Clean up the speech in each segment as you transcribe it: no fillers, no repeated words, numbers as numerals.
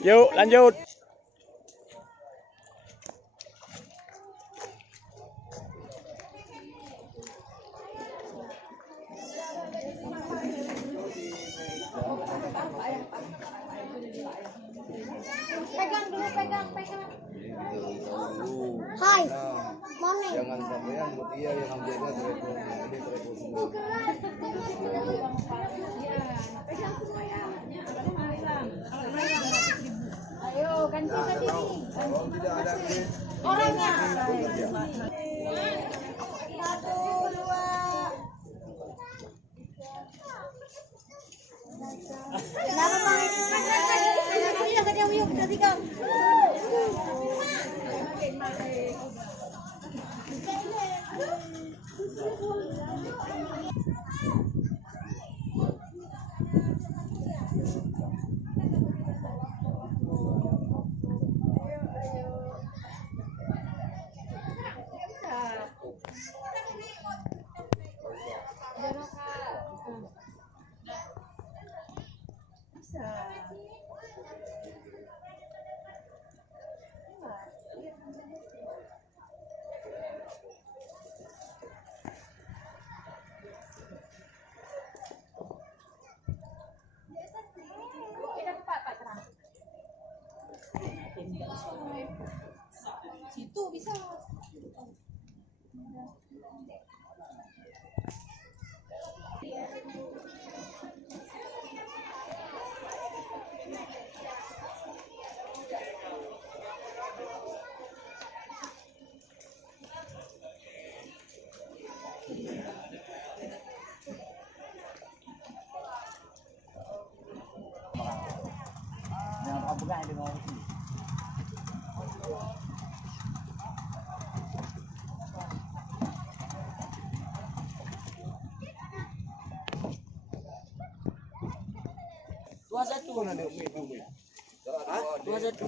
Yuk lanjut. Pegang dulu, pegang. Hai, mana? Jangan sampean buat dia yang ambilnya telepon ini telepon semua. Ayo ganti tadi nih. Kalau tidak ada Orangnya. 1, 2. Kenapa bang? Iya kan yuk kita tiga. Situ bisa. Jangan kamu bukan di bawah sini. Dua satu. Dua satu.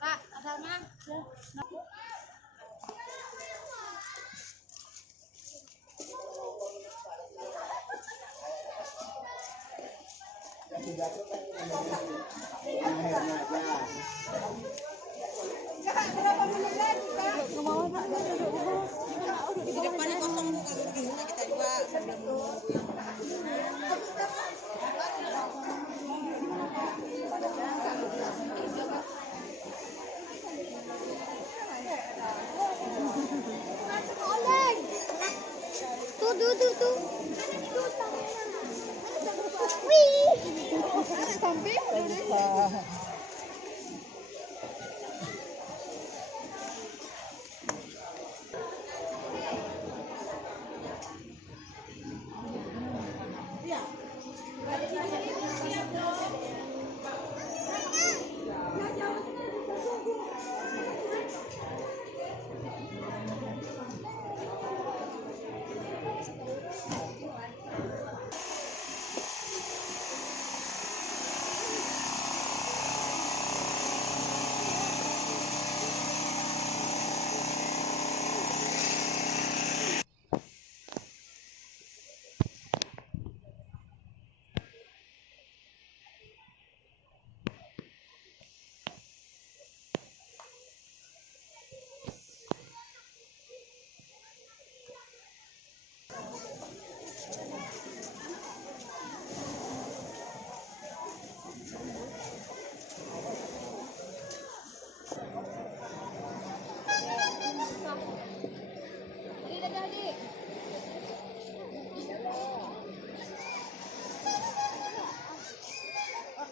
Pak, ada mah. Di depannya kosong Bu, kalau di sini kita juga sambil menunggu yang Tuh. Wih. Sampai.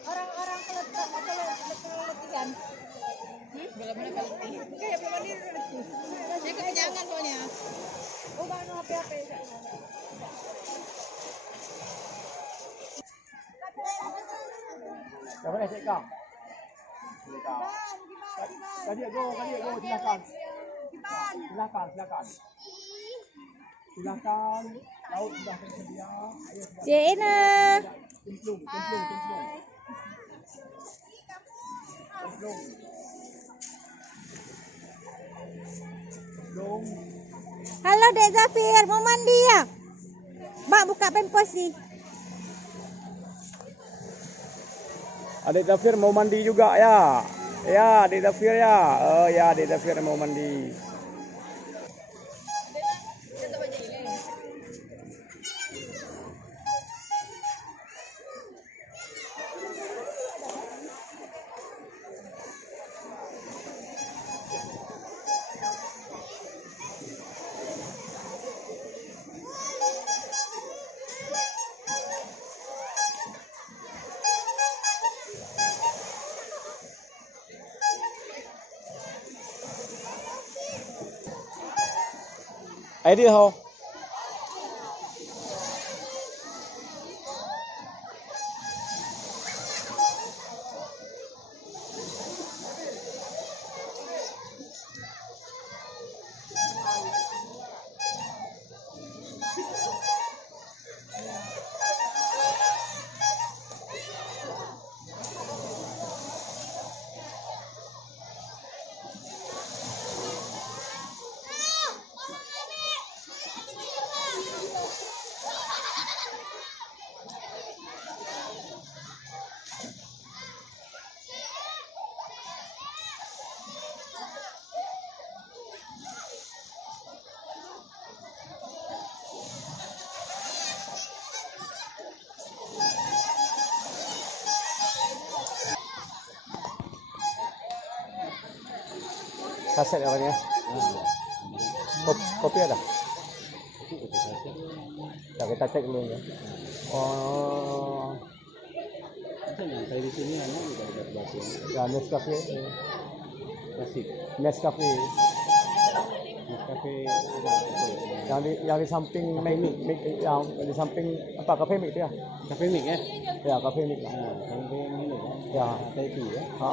Orang-orang keletihan. benar-benar keleti. Kayak belum mandi udah letih. Saya kekenyangan soalnya. Oh, kan HP-HP. Dah boleh cek kau. Tadi go, silakan. Silakan. Silakan. Laut sudah tersedia. Ayo sudah. Cina. Cemplung. Halo Dek Zafir, mau mandi ya? Mbak buka pempos nih. Adik Zafir mau mandi juga ya? Ya, Adik Zafir ya. Oh ya, Adik Zafir mau mandi. Ai đi hô? Kaset apa ni? Kopi ada? Ya, kita cek dulu ya. Oh, Macam nyampai di sini anak juga ada batu. ya Nescafe. Klasik. Nescafe. Kafe Yang di samping yang di samping apa kafe mik tu ya? kafe mik Ya, kafe mik. samping ini kan. Ya. Taiti ya. Ha.